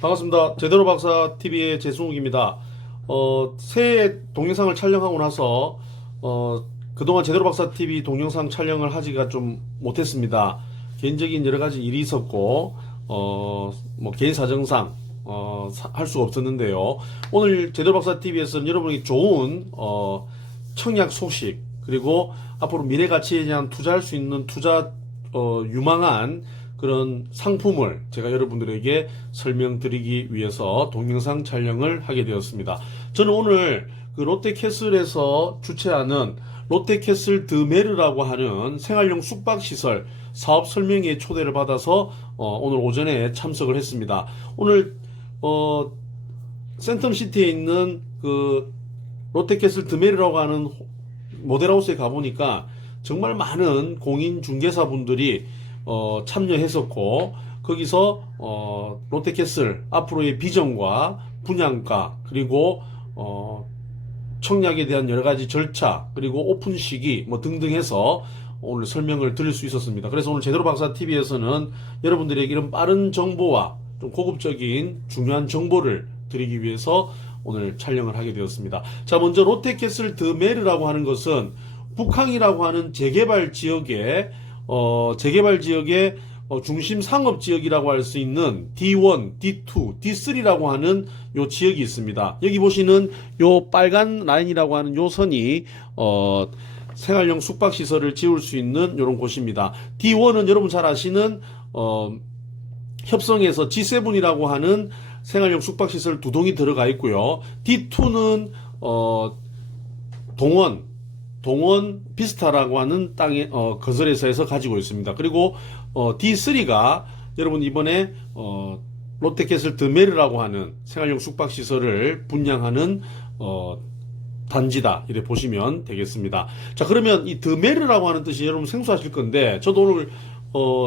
반갑습니다. 제대로 박사 TV의 재승욱입니다. 새해 동영상을 촬영하고 나서 그동안 제대로 박사 TV 동영상 촬영을 하지가 좀 못했습니다. 개인적인 여러 가지 일이 있었고 뭐 개인 사정상 할 수가 없었는데요. 오늘 제대로 박사 TV에서는 여러분에게 좋은 청약 소식, 그리고 앞으로 미래 가치에 대한 투자할 수 있는 투자 유망한 그런 상품을 제가 여러분들에게 설명드리기 위해서 동영상 촬영을 하게 되었습니다. 저는 오늘 그 롯데캐슬에서 주최하는 롯데캐슬 드메르라고 하는 생활용 숙박시설 사업 설명회에 초대를 받아서 오늘 오전에 참석을 했습니다. 오늘 센텀시티에 있는 그 롯데캐슬 드메르라고 하는 모델하우스에 가보니까 정말 많은 공인 중개사분들이 참여했었고, 거기서 롯데캐슬 앞으로의 비전과 분양가, 그리고 청약에 대한 여러 가지 절차, 그리고 오픈 시기 뭐 등등 해서 오늘 설명을 드릴 수 있었습니다. 그래서 오늘 제대로 박사 TV에서는 여러분들에게 이런 빠른 정보와 좀 고급적인 중요한 정보를 드리기 위해서 오늘 촬영을 하게 되었습니다. 자, 먼저 롯데캐슬 드메르라고 하는 것은 북항이라고 하는 재개발 지역의 중심 상업 지역이라고 할 수 있는 D1, D2, D3라고 하는 요 지역이 있습니다. 여기 보시는 요 빨간 라인이라고 하는 요 선이 생활용 숙박 시설을 지을 수 있는 요런 곳입니다. D1은 여러분 잘 아시는 협성에서 G7이라고 하는 생활용 숙박 시설 두 동이 들어가 있고요. D2는 동원 비스타라고 하는 땅에 건설회사에서 가지고 있습니다. 그리고 D3가 여러분 이번에 롯데캐슬 드메르라고 하는 생활용 숙박시설을 분양하는 단지다, 이렇게 보시면 되겠습니다. 자, 그러면 이 드메르라고 하는 뜻이 여러분 생소하실 건데, 저도 오늘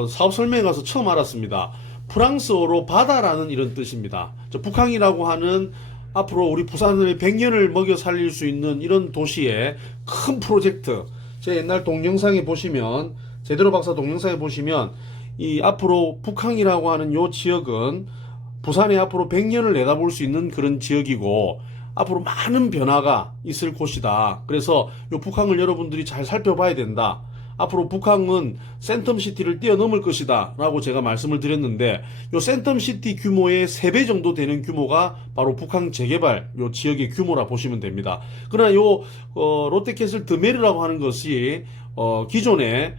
사업 설명회 가서 처음 알았습니다. 프랑스어로 바다라는 이런 뜻입니다. 북항이라고 하는 앞으로 우리 부산의 100년을 먹여 살릴 수 있는 이런 도시의 큰 프로젝트, 제 옛날 동영상에 보시면, 제대로 박사 동영상에 보시면 이 앞으로 북항이라고 하는 요 지역은 부산에 앞으로 100년을 내다볼 수 있는 그런 지역이고, 앞으로 많은 변화가 있을 곳이다. 그래서 요 북항을 여러분들이 잘 살펴봐야 된다. 앞으로 북항은 센텀시티를 뛰어넘을 것이다 라고 제가 말씀을 드렸는데, 요 센텀시티 규모의 3배 정도 되는 규모가 바로 북항 재개발 요 지역의 규모라 보시면 됩니다. 그러나 요 롯데캐슬 드메르라고 하는 것이 기존의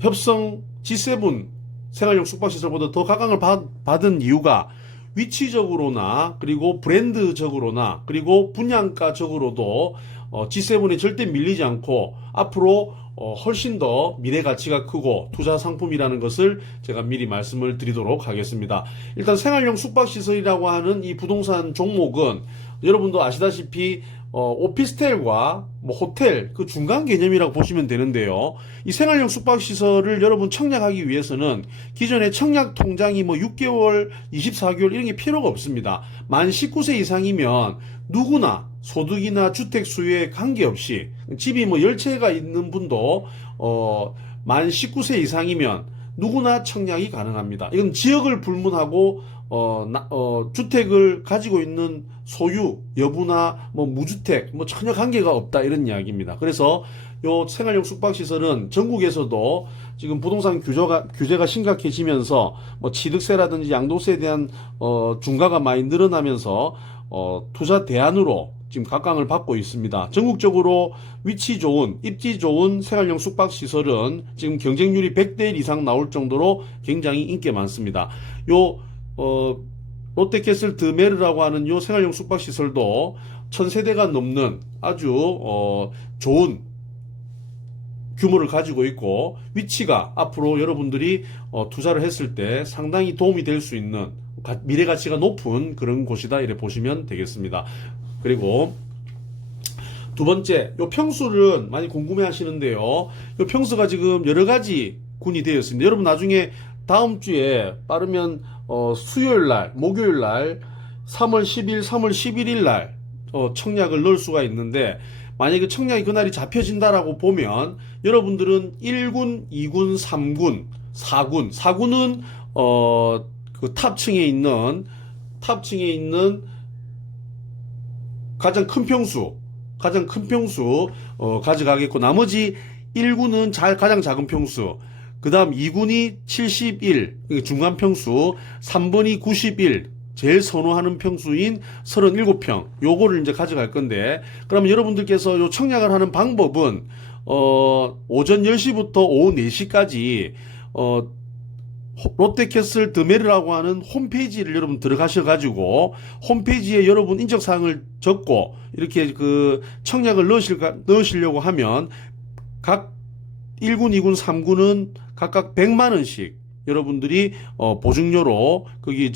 협성 G7 생활용 숙박시설보다 더 각광을 받은 이유가 위치적으로나, 그리고 브랜드적으로나, 그리고 분양가적으로도 G7에 절대 밀리지 않고 앞으로 훨씬 더 미래 가치가 크고 투자 상품이라는 것을 제가 미리 말씀을 드리도록 하겠습니다. 일단 생활용 숙박시설이라고 하는 이 부동산 종목은 여러분도 아시다시피 오피스텔과 뭐 호텔 그 중간 개념이라고 보시면 되는데요. 이 생활용 숙박시설을 여러분 청약하기 위해서는 기존의 청약 통장이 뭐 6개월, 24개월 이런 게 필요가 없습니다. 만 19세 이상이면 누구나 소득이나 주택 수요에 관계없이, 집이 뭐 10채가 있는 분도 만 19세 이상이면 누구나 청약이 가능합니다. 이건 지역을 불문하고 주택을 가지고 있는 소유 여부나 뭐 무주택 뭐 전혀 관계가 없다, 이런 이야기입니다. 그래서 요 생활용 숙박시설은 전국에서도 지금 부동산 규제가 심각해지면서 뭐 취득세라든지 양도세에 대한 중과가 많이 늘어나면서 투자 대안으로 지금 각광을 받고 있습니다. 전국적으로 위치 좋은, 입지 좋은 생활용 숙박시설은 지금 경쟁률이 100대 1 이상 나올 정도로 굉장히 인기가 많습니다. 요 롯데캐슬 드메르라고 하는 요 생활용 숙박시설도 1000세대가 넘는 아주 좋은 규모를 가지고 있고, 위치가 앞으로 여러분들이 투자를 했을 때 상당히 도움이 될 수 있는 미래 가치가 높은 그런 곳이다, 이렇게 보시면 되겠습니다. 그리고 두 번째, 요 평수를 많이 궁금해 하시는데요. 요 평수가 지금 여러 가지 군이 되어 있습니다. 여러분 나중에 다음 주에 빠르면 수요일 날, 목요일 날 3월 10일, 3월 11일 날 청약을 넣을 수가 있는데, 만약에 청약이 그날이 잡혀진다라고 보면 여러분들은 1군, 2군, 3군, 4군, 4군은 그 탑층에 있는 가장 큰 평수 가져가겠고, 나머지 1군은 가장 작은 평수, 그 다음 2군이 71 중간 평수, 3번이 91 제일 선호하는 평수인 37평, 요거를 이제 가져갈 건데, 그러면 여러분들께서 요 청약을 하는 방법은 오전 10시부터 오후 4시까지 롯데캐슬 드메르라고 하는 홈페이지를 여러분 들어가셔가지고, 홈페이지에 여러분 인적사항을 적고 이렇게 그 청약을 넣으시려고 하면, 각 1군, 2군, 3군은 각각 100만원씩 여러분들이 보증료로 거기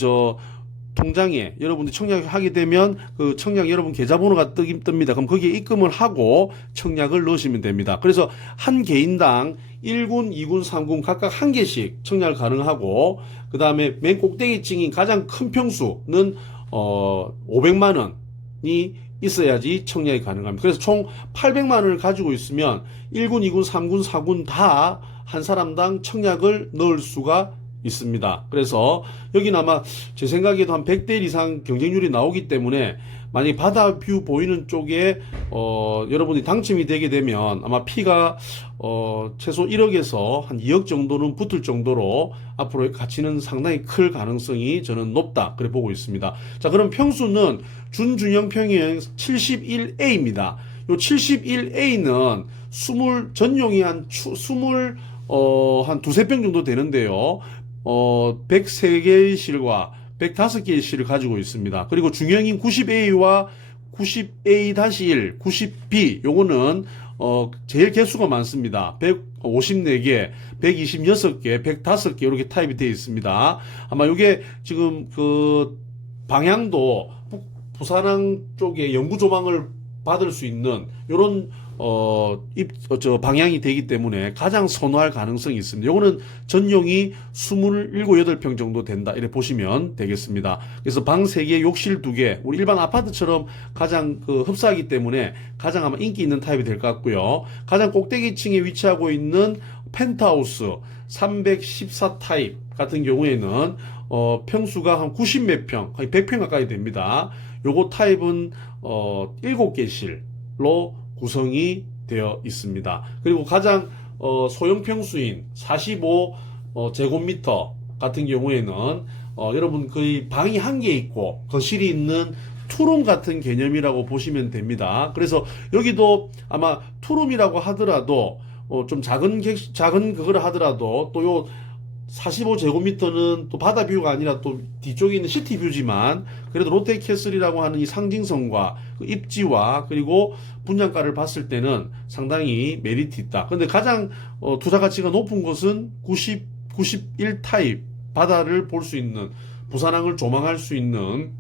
통장에 여러분들이 청약하게 되면 그 청약 여러분 계좌번호가 뜹니다. 그럼 거기에 입금을 하고 청약을 넣으시면 됩니다. 그래서 한 개인당 1군, 2군, 3군 각각 한 개씩 청약을 가능하고, 그 다음에 맨 꼭대기층인 가장 큰 평수는 500만 원이 있어야지 청약이 가능합니다. 그래서 총 800만 원을 가지고 있으면 1군, 2군, 3군, 4군 다 한 사람당 청약을 넣을 수가 있습니다. 그래서 여기는 아마 제 생각에도 한 100대 1 이상 경쟁률이 나오기 때문에, 만약 바다뷰 보이는 쪽에 여러분이 당첨이 되게 되면 아마 피가 최소 1억에서 한 2억 정도는 붙을 정도로 앞으로의 가치는 상당히 클 가능성이 저는 높다 그래 보고 있습니다. 자, 그럼 평수는 준준형 평형 71A입니다. 요 71A는 전용이 한 두세 평 정도 되는데요. 103개의 실과 105개의 실을 가지고 있습니다. 그리고 중형인 90A와 90A-1, 90B 요거는 제일 개수가 많습니다. 154개, 126개, 105개 이렇게 타입이 되어 있습니다. 아마 요게 지금 그 방향도 부산항 쪽에 영구 조망을 받을 수 있는 요런 방향이 되기 때문에 가장 선호할 가능성이 있습니다. 요거는 전용이 27, 8평 정도 된다 이렇게 보시면 되겠습니다. 그래서 방 3개, 욕실 2개, 우리 일반 아파트처럼 가장 흡사하기 때문에 가장 아마 인기 있는 타입이 될 것 같고요. 가장 꼭대기층에 위치하고 있는 펜트하우스 314 타입 같은 경우에는 평수가 한 90몇 평, 거의 100평 가까이 됩니다. 요거 타입은 7개실로 구성이 되어 있습니다. 그리고 가장 소형 평수인 45 제곱미터 같은 경우에는 여러분 거의 방이 한 개 있고 거실이 있는 투룸 같은 개념이라고 보시면 됩니다. 그래서 여기도 아마 투룸이라고 하더라도 좀 작은 그거를 하더라도 또 요 45제곱미터는 또 바다 뷰가 아니라 또 뒤쪽에 있는 시티 뷰지만, 그래도 롯데캐슬이라고 하는 이 상징성과 그 입지와 그리고 분양가를 봤을 때는 상당히 메리트 있다. 근데 가장 투자 가치가 높은 것은 91 타입, 바다를 볼 수 있는, 부산항을 조망할 수 있는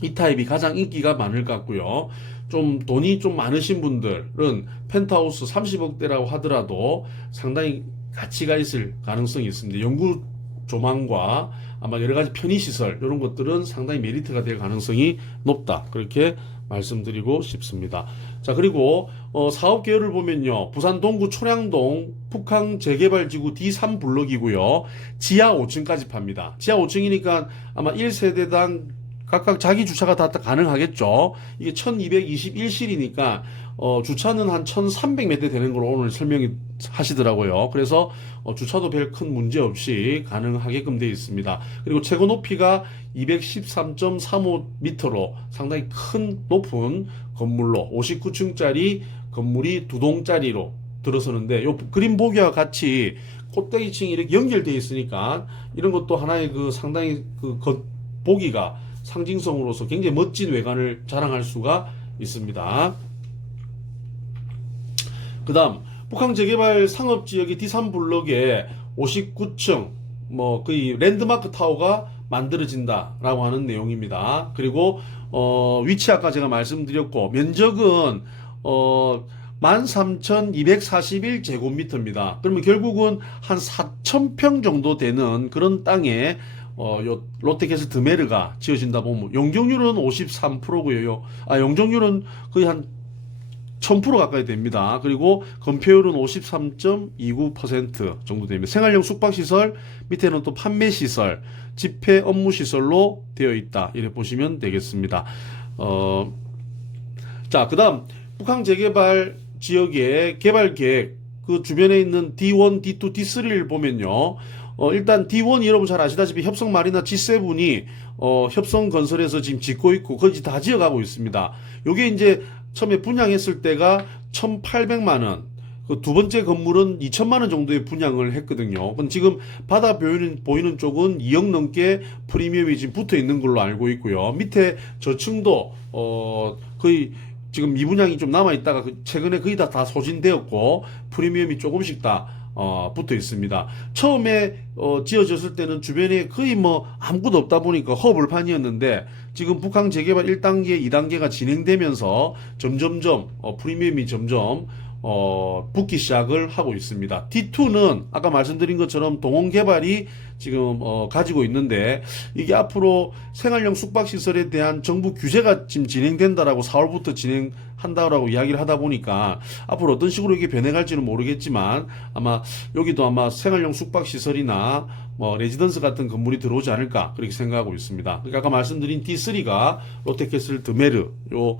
이 타입이 가장 인기가 많을 것 같고요. 좀 돈이 좀 많으신 분들은 펜트하우스 30억대라고 하더라도 상당히 가치가 있을 가능성이 있습니다. 영구 조망과 아마 여러 가지 편의시설 이런 것들은 상당히 메리트가 될 가능성이 높다, 그렇게 말씀드리고 싶습니다. 자, 그리고 사업 계열을 보면요, 부산 동구 초량동 북항 재개발지구 D3 블럭이고요, 지하 5층까지 팝니다. 지하 5층이니까 아마 1세대당 각각 자기 주차가 다 가능하겠죠. 이게 1221실이니까 주차는 한 1300몇 대 되는 걸로 오늘 설명이 하시더라고요. 그래서 주차도 별 큰 문제 없이 가능하게끔 되어 있습니다. 그리고 최고 높이가 213.35m로 상당히 큰 높은 건물로 59층짜리 건물이 2동짜리로 들어서는데, 요 그림 보기와 같이 꼭대기층이 이렇게 연결되어 있으니까 이런 것도 하나의 상당히 보기가 상징성으로서 굉장히 멋진 외관을 자랑할 수가 있습니다. 그 다음 북항 재개발 상업지역의 D3 블럭에 59층 거의 랜드마크 타워가 만들어진다라고 하는 내용입니다. 그리고 위치 아까 제가 말씀드렸고, 면적은 13,241제곱미터입니다. 그러면 결국은 한 4,000평 정도 되는 그런 땅에 요 롯데캐슬 드메르가 지어진다 보면 용적률은 53%고요. 용적률은 거의 한 1000% 가까이 됩니다. 그리고 건폐율은 53.29% 정도 됩니다. 생활용 숙박시설, 밑에는 또 판매시설, 집회 업무시설로 되어 있다. 이렇게 보시면 되겠습니다. 자, 그 다음, 북한 재개발 지역의 개발 계획, 그 주변에 있는 D1, D2, D3를 보면요. 일단 D1이 여러분 잘 아시다시피 협성마리나 G7이 협성건설에서 지금 짓고 있고 거기 다 지어가고 있습니다. 요게 이제 처음에 분양했을 때가 1,800만 원. 그 두 번째 건물은 2천만 원 정도의 분양을 했거든요. 그럼 지금 바다 보이는 쪽은 2억 넘게 프리미엄이 지금 붙어 있는 걸로 알고 있고요. 밑에 저층도 거의 지금 미분양이 좀 남아 있다가 최근에 거의 다 소진되었고 프리미엄이 조금씩 다 붙어 있습니다. 처음에 지어졌을 때는 주변에 거의 뭐 아무것도 없다 보니까 허벌판이었는데 지금 북한 재개발 1단계, 2단계가 진행되면서 점점점 프리미엄이 점점 붙기 시작을 하고 있습니다. D2는 아까 말씀드린 것처럼 동원개발이 지금 가지고 있는데 이게 앞으로 생활용 숙박시설에 대한 정부 규제가 지금 진행된다라고 4월부터 진행한다라고 이야기를 하다 보니까 앞으로 어떤 식으로 이게 변해갈지는 모르겠지만 아마 여기도 아마 생활용 숙박시설이나 뭐 레지던스 같은 건물이 들어오지 않을까 그렇게 생각하고 있습니다. 그러니까 아까 말씀드린 D3가 롯데캐슬 드메르 요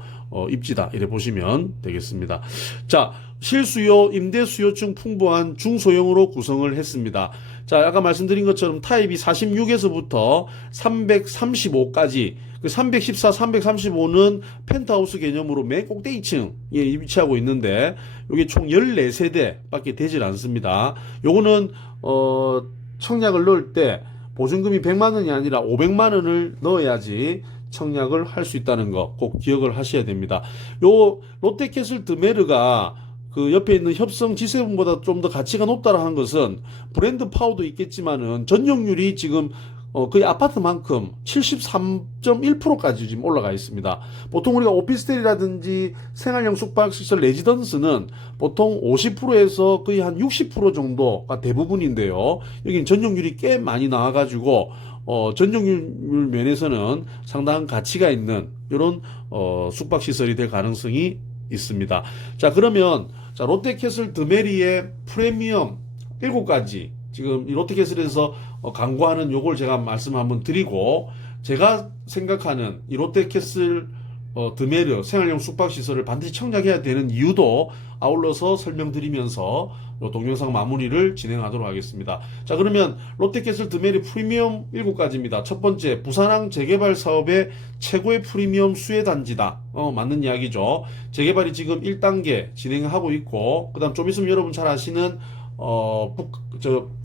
입지다 이래 보시면 되겠습니다. 자, 실수요, 임대 수요층 풍부한 중소형으로 구성을 했습니다. 자, 아까 말씀드린 것처럼 타입이 46에서부터 335까지, 그 314, 335는 펜트하우스 개념으로 맨 꼭대기층에 위치하고 있는데, 이게 총 14세대밖에 되질 않습니다. 요거는, 청약을 넣을 때 보증금이 100만 원이 아니라 500만 원을 넣어야지 청약을 할 수 있다는 거 꼭 기억을 하셔야 됩니다. 요 롯데캐슬 드메르가 그 옆에 있는 협성 G7보다 좀 더 가치가 높다라는 것은 브랜드 파워도 있겠지만은 전용률이 지금 거의 아파트만큼 73.1%까지 지금 올라가 있습니다. 보통 우리가 오피스텔이라든지 생활용 숙박시설 레지던스는 보통 50%에서 거의 한 60% 정도가 대부분인데요. 여긴 전용률이 꽤 많이 나와가지고 전용률 면에서는 상당한 가치가 있는 이런 숙박시설이 될 가능성이 있습니다. 자, 그러면 자, 롯데캐슬 드메리의 프리미엄 7가지 지금 이 롯데캐슬에서 광고하는 요걸 제가 말씀 한번 드리고 제가 생각하는 이 롯데캐슬 드메르 생활용 숙박시설을 반드시 청약해야 되는 이유도 아울러서 설명드리면서 요 동영상 마무리를 진행하도록 하겠습니다. 자, 그러면 롯데캐슬 드메리 프리미엄 7가지입니다. 첫 번째, 부산항 재개발 사업의 최고의 프리미엄 수혜단지다. 맞는 이야기죠. 재개발이 지금 1단계 진행하고 있고, 그 다음 좀 있으면 여러분 잘 아시는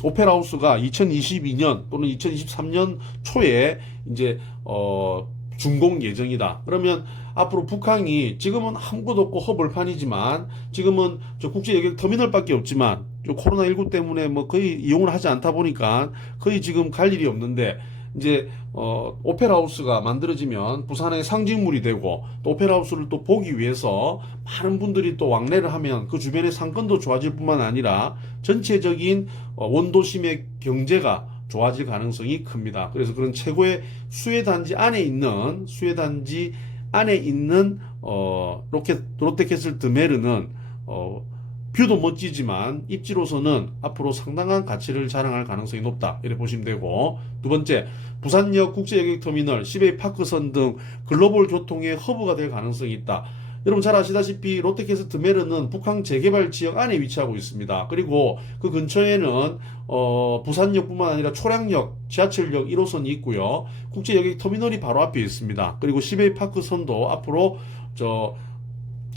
오페라하우스가 2022년 또는 2023년 초에 이제 준공 예정이다. 그러면 앞으로 북항이 지금은 아무것도 없고 허벌판이지만 지금은 저 국제 여객 터미널밖에 없지만 코로나19 때문에 뭐 거의 이용을 하지 않다 보니까 거의 지금 갈 일이 없는데 이제 오페라하우스가 만들어지면 부산의 상징물이 되고 또 오페라하우스를 또 보기 위해서 많은 분들이 또 왕래를 하면 그 주변의 상권도 좋아질 뿐만 아니라 전체적인 원도심의 경제가 좋아질 가능성이 큽니다. 그래서 그런 최고의 수혜단지 안에 있는 롯데캐슬 드메르는 뷰도 멋지지만 입지로서는 앞으로 상당한 가치를 자랑할 가능성이 높다 이렇게 보시면 되고, 두 번째, 부산역 국제여객터미널, 시베이 파크선 등 글로벌 교통의 허브가 될 가능성이 있다. 여러분 잘 아시다시피 롯데캐슬 드메르는 북한 재개발 지역 안에 위치하고 있습니다. 그리고 그 근처에는 부산역뿐만 아니라 초량역, 지하철역 1호선이 있고요. 국제여객터미널이 바로 앞에 있습니다. 그리고 시베이 파크선도 앞으로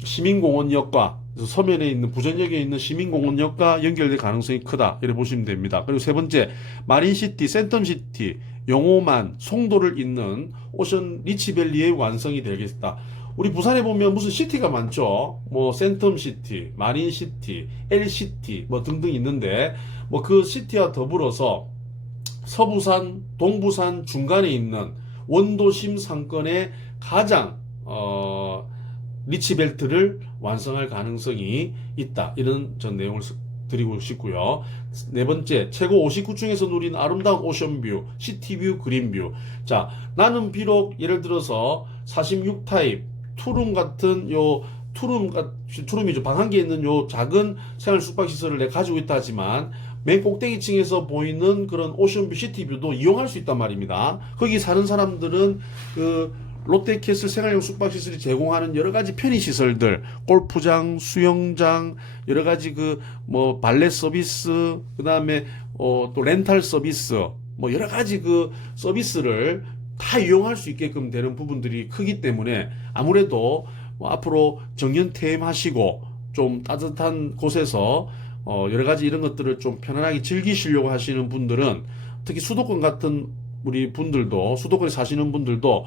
시민공원역과 서면에 있는 부전역에 있는 시민공원역과 연결될 가능성이 크다 이렇게 보시면 됩니다. 그리고 세 번째, 마린시티, 센텀시티, 용호만, 송도를 잇는 오션 리치밸리의 완성이 되겠다. 우리 부산에 보면 무슨 시티가 많죠. 뭐 센텀시티, 마린시티, L시티 뭐 등등 있는데 뭐 그 시티와 더불어서 서부산, 동부산 중간에 있는 원도심 상권의 가장 리치벨트를 완성할 가능성이 있다. 이런 전 내용을 드리고 싶고요. 네 번째, 최고 59층에서 누린 아름다운 오션뷰, 시티뷰, 그린뷰. 자, 나는 비록 예를 들어서 46타입, 투룸 같은 요 투룸이죠. 방 한 개 있는 요 작은 생활 숙박시설을 내가 가지고 있다 하지만 맨 꼭대기층에서 보이는 그런 오션뷰 시티뷰도 이용할 수 있단 말입니다. 거기 사는 사람들은 그 롯데캐슬 생활용 숙박시설이 제공하는 여러 가지 편의시설들, 골프장, 수영장, 여러 가지 그 뭐 발레 서비스, 그 다음에 또 렌탈 서비스, 뭐 여러 가지 그 서비스를 다 이용할 수 있게끔 되는 부분들이 크기 때문에 아무래도 뭐 앞으로 정년퇴임하시고 좀 따뜻한 곳에서 여러 가지 이런 것들을 좀 편안하게 즐기시려고 하시는 분들은 특히 수도권 같은 우리 분들도 수도권에 사시는 분들도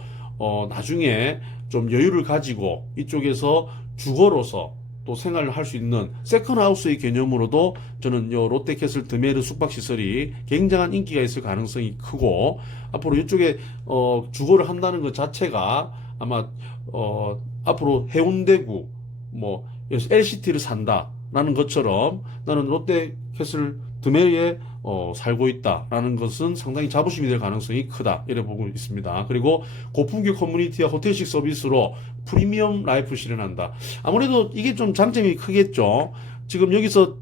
나중에 좀 여유를 가지고 이쪽에서 주거로서 또 생활을 할 수 있는 세컨하우스의 개념으로도 저는 요 롯데캐슬 드메르 숙박시설이 굉장한 인기가 있을 가능성이 크고 앞으로 이쪽에 주거를 한다는 것 자체가 아마 앞으로 해운대구 뭐 LCT를 산다라는 것처럼 나는 롯데캐슬 드메르에 살고 있다라는 것은 상당히 자부심이 될 가능성이 크다 이래 보고 있습니다. 그리고 고품격 커뮤니티와 호텔식 서비스로 프리미엄 라이프를 실현한다. 아무래도 이게 좀 장점이 크겠죠. 지금 여기서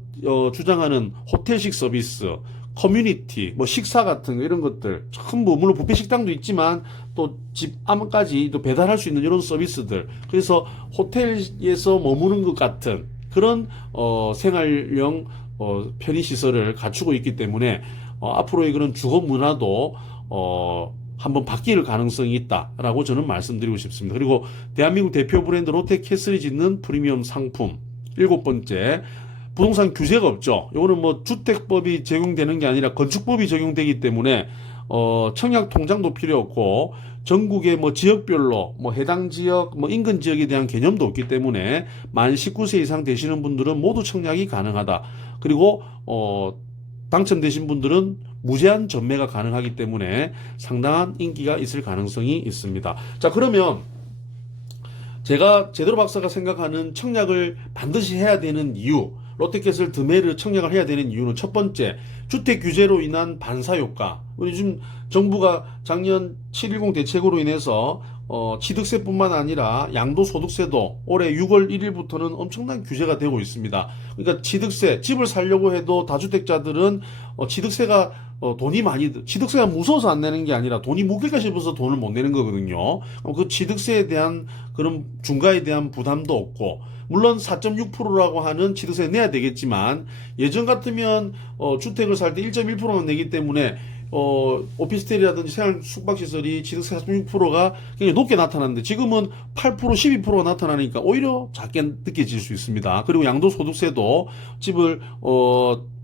주장하는 호텔식 서비스, 커뮤니티, 뭐 식사 같은 거 이런 것들 전부 물론 뷔페 식당도 있지만 또 집 안까지 또 배달할 수 있는 이런 서비스들. 그래서 호텔에서 머무는 것 같은 그런 생활형 편의시설을 갖추고 있기 때문에 앞으로의 그런 주거 문화도 한번 바뀔 가능성이 있다라고 저는 말씀드리고 싶습니다. 그리고 대한민국 대표 브랜드 롯데캐슬이 짓는 프리미엄 상품 7번째, 부동산 규제가 없죠. 이거는 뭐 주택법이 적용되는 게 아니라 건축법이 적용되기 때문에 청약 통장도 필요 없고 전국의 뭐 지역별로 뭐 해당 지역 뭐 인근 지역에 대한 개념도 없기 때문에 만 19세 이상 되시는 분들은 모두 청약이 가능하다. 그리고 당첨되신 분들은 무제한 전매가 가능하기 때문에 상당한 인기가 있을 가능성이 있습니다. 자, 그러면 제가 제대로 박사가 생각하는 청약을 반드시 해야 되는 이유, 롯데캐슬 드메르 청약을 해야 되는 이유는 첫 번째, 주택 규제로 인한 반사 효과. 요즘 정부가 작년 7.10 대책으로 인해서 취득세뿐만 아니라 양도소득세도 올해 6월 1일부터는 엄청난 규제가 되고 있습니다. 그러니까 취득세, 집을 살려고 해도 다주택자들은 취득세가 취득세가 무서워서 안 내는 게 아니라 돈이 묶일까 싶어서 돈을 못 내는 거거든요. 그 취득세에 대한 그런 중과에 대한 부담도 없고, 물론 4.6%라고 하는 취득세 내야 되겠지만 예전 같으면 주택을 살 때 1.1%만 내기 때문에 오피스텔이라든지 생활 숙박시설이 취득세 4.6%가 굉장히 높게 나타났는데 지금은 8%, 12%가 나타나니까 오히려 작게 느껴질 수 있습니다. 그리고 양도소득세도 집을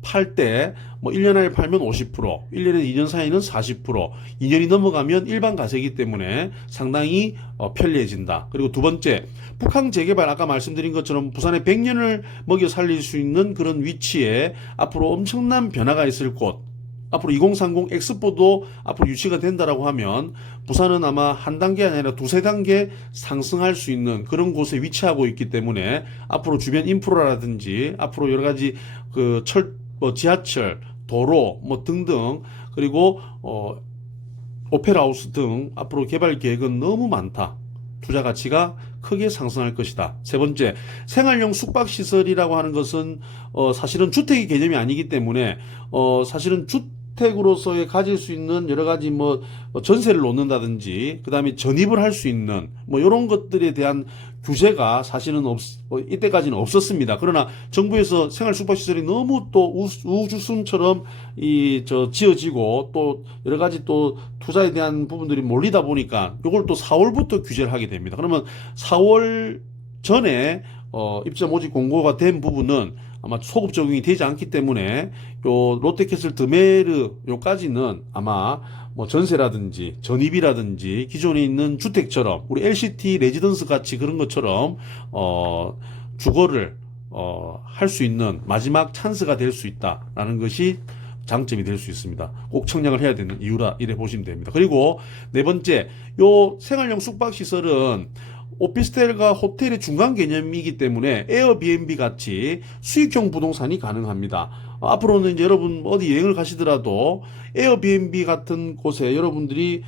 팔 때 뭐 1년 안에 팔면 50%, 1년에서 2년 사이는 40%, 2년이 넘어가면 일반 과세이기 때문에 상당히 편리해진다. 그리고 두 번째, 북한 재개발 아까 말씀드린 것처럼 부산에 100년을 먹여 살릴 수 있는 그런 위치에 앞으로 엄청난 변화가 있을 곳, 앞으로 2030 엑스포도 앞으로 유치가 된다라고 하면 부산은 아마 한 단계 아니라 두세 단계 상승할 수 있는 그런 곳에 위치하고 있기 때문에 앞으로 주변 인프라라든지 앞으로 여러 가지 그 지하철, 도로 뭐 등등 그리고 오페라하우스 등 앞으로 개발 계획은 너무 많다. 투자 가치가 크게 상승할 것이다. 세 번째, 생활용 숙박시설이라고 하는 것은 사실은 주택의 개념이 아니기 때문에 사실은 주택으로서의 가질 수 있는 여러 가지 뭐 전세를 놓는다든지 그 다음에 전입을 할 수 있는 뭐 이런 것들에 대한 규제가 사실은 이때까지는 없었습니다. 그러나 정부에서 생활 숙박시설이 너무 또 우주순처럼 지어지고 또 여러 가지 또 투자에 대한 부분들이 몰리다 보니까 이걸 또 4월부터 규제를 하게 됩니다. 그러면 4월 전에 입주 모집 공고가 된 부분은 아마 소급 적용이 되지 않기 때문에 요 롯데캐슬 드메르 요까지는 아마 뭐 전세라든지 전입이라든지 기존에 있는 주택처럼 우리 LCT 레지던스 같이 그런 것처럼 주거를 할 수 있는 마지막 찬스가 될 수 있다라는 것이 장점이 될 수 있습니다. 꼭 청약을 해야 되는 이유라 이래 보시면 됩니다. 그리고 네 번째, 요 생활용 숙박시설은 오피스텔과 호텔의 중간 개념이기 때문에 에어비앤비 같이 수익형 부동산이 가능합니다. 앞으로는 이제 여러분 어디 여행을 가시더라도 에어비앤비 같은 곳에 여러분들이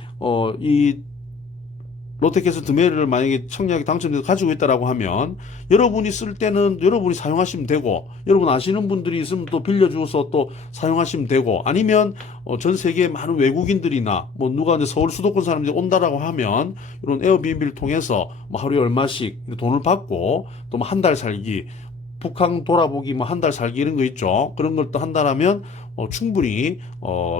이 롯데캐슬 드메르를 만약에 청약이 당첨돼서 가지고 있다라고 하면 여러분이 쓸 때는 여러분이 사용하시면 되고, 여러분 아시는 분들이 있으면 또 빌려주어서 또 사용하시면 되고, 아니면 전 세계 많은 외국인들이나 뭐 누가 이제 서울 수도권 사람들이 온다라고 하면 이런 에어비앤비를 통해서 뭐 하루에 얼마씩 돈을 받고 또 뭐 한 달 살기, 북한 돌아보기 뭐 한 달 살기 이런 거 있죠. 그런 걸 또 한다라면 충분히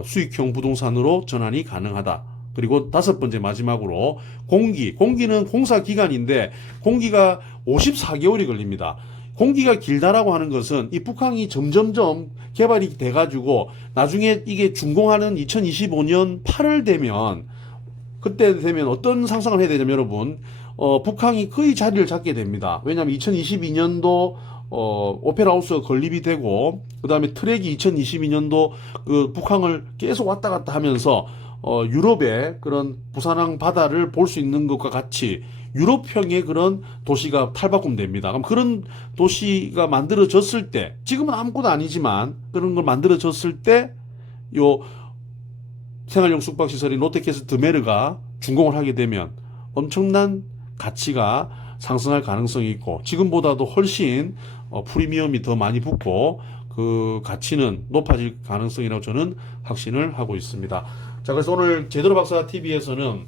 수익형 부동산으로 전환이 가능하다. 그리고 다섯 번째 마지막으로 공기는 공사 기간인데 공기가 54개월이 걸립니다. 공기가 길다라고 하는 것은 이 북항이 점점점 개발이 돼가지고 나중에 이게 준공하는 2025년 8월 되면, 그때 되면 어떤 상상을 해야 되냐면 여러분, 북항이 거의 자리를 잡게 됩니다. 왜냐하면 2022년도 오페라 하우스가 건립이 되고, 그 다음에 트랙이 2022년도 그 북항을 계속 왔다 갔다 하면서 유럽의 그런 부산항 바다를 볼 수 있는 것과 같이 유럽형의 그런 도시가 탈바꿈됩니다. 그럼 그런 도시가 만들어졌을 때, 지금은 아무것도 아니지만 그런 걸 만들어졌을 때 요 생활용 숙박시설인 롯데캐슬 드메르가 준공을 하게 되면 엄청난 가치가 상승할 가능성이 있고, 지금보다도 훨씬 프리미엄이 더 많이 붙고 그 가치는 높아질 가능성이라고 저는 확신을 하고 있습니다. 자, 그래서 오늘 제대로 박사 TV에서는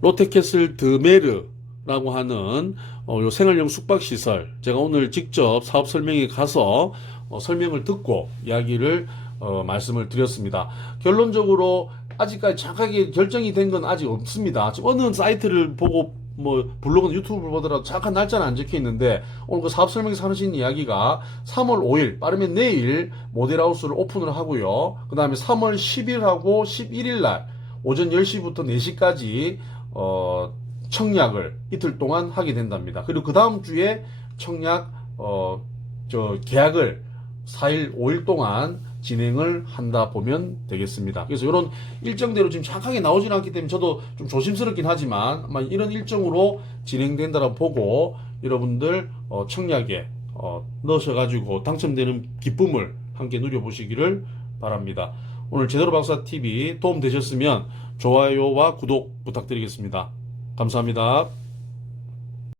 롯데캐슬 드메르라고 하는 요 생활용 숙박시설, 제가 오늘 직접 사업 설명에 가서 설명을 듣고 이야기를 말씀을 드렸습니다. 결론적으로 아직까지 정확하게 결정이 된 건 아직 없습니다. 지금 어느 사이트를 보고 뭐 블로그나 유튜브를 보더라도 정확한 날짜는 안 적혀 있는데, 오늘 그 사업 설명에서 하신 이야기가 3월 5일 빠르면 내일 모델하우스를 오픈을 하고요. 그 다음에 3월 10일하고 11일 날 오전 10시부터 4시까지 청약을 이틀 동안 하게 된답니다. 그리고 그 다음 주에 청약 계약을 4일 5일 동안 진행을 한다 보면 되겠습니다. 그래서 이런 일정대로 지금 정확하게 나오지는 않기 때문에 저도 좀 조심스럽긴 하지만 아마 이런 일정으로 진행된다고 보고 여러분들 청약에 넣으셔가지고 당첨되는 기쁨을 함께 누려보시기를 바랍니다. 오늘 제대로 박사 TV 도움 되셨으면 좋아요와 구독 부탁드리겠습니다. 감사합니다.